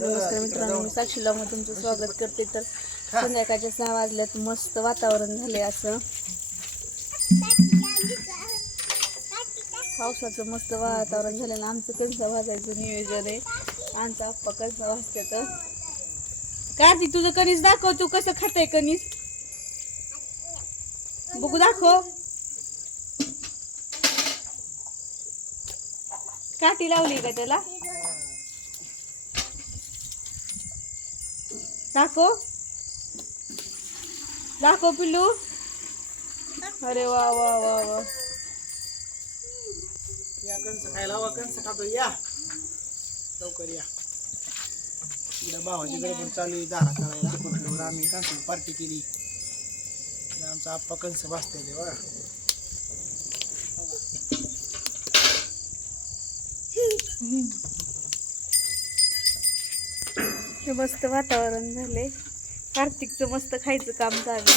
नमस्कार मित्रांनो मी साक्षीला मग तुमचं स्वागत करते. तर संध्याकाळच्या सहा वाजल्यात मस्त वातावरण झाले असं. पावसाचं मस्त वातावरण झालं ना आमचं कसं वाजायचं नियोजन आहे. आमचा आप्पा कसं वाजते तर कार्तिक तुझं कणीस दाखव तू कसं खातंय कणीस? बघू दाखव. काठी लावली का त्याला? दाखव दाखव पिल्लू अरे वा वा वा वा या कंस खायला हवा कंस खातो या लवकर या इकडे भावाची गडबड चालू आहे दारा करायला म्हटल्यावर आम्ही कंस पार्टी केली आणि आमचा आप्पा कंस भाजते ते बघा हे मस्त वातावरण झाले कार्तिकचं मस्त खायचं काम चालू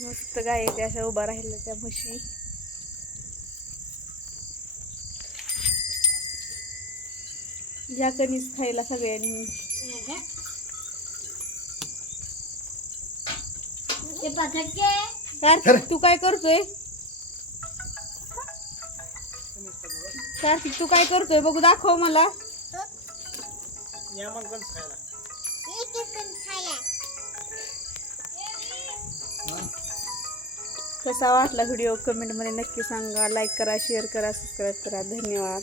मस्त गाय त्या अशा उभा राहिल्या त्या म्हशी. या कणीस खायला सगळ्यांनी. कार्तिक तू काय करतोय? कार्तिक तू काय करतोय? बघू दाखव मला. या मग कंस खायला. कसा वाटला व्हिडिओ? कमेंटमध्ये नक्की सांगा. लाईक करा शेअर करा सबस्क्राईब करा. धन्यवाद.